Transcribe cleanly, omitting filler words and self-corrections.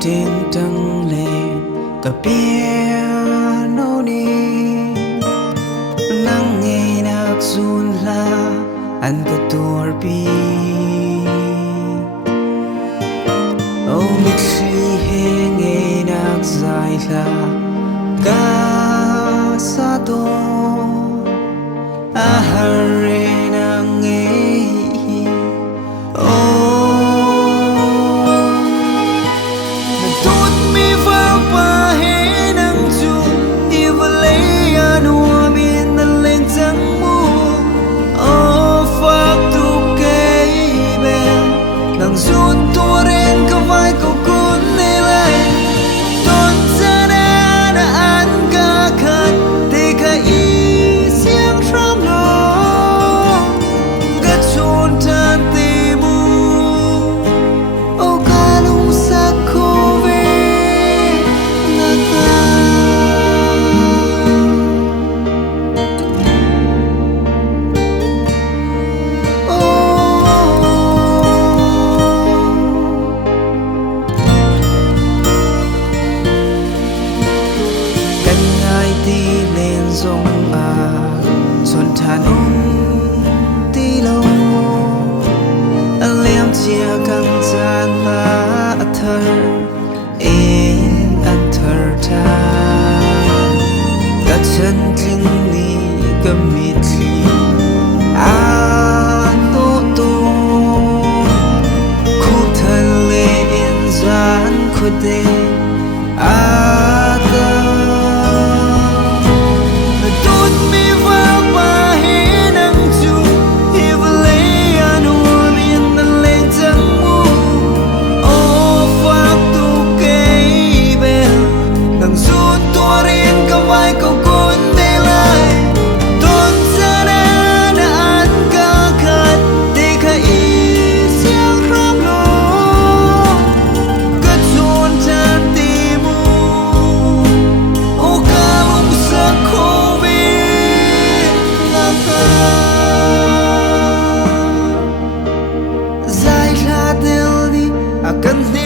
trên trăng lên cà piano đi nắng ngày nak zun la an ka tur pi oh mit si he ngày nak zai la ka sa to a hare na ngày dòng xuân than tí lâu liêm chia căng gian mà thơ in ăn thơ ta cả chân kinh ni cầm mít li tô tô khu thân lệ in gian khu đê I can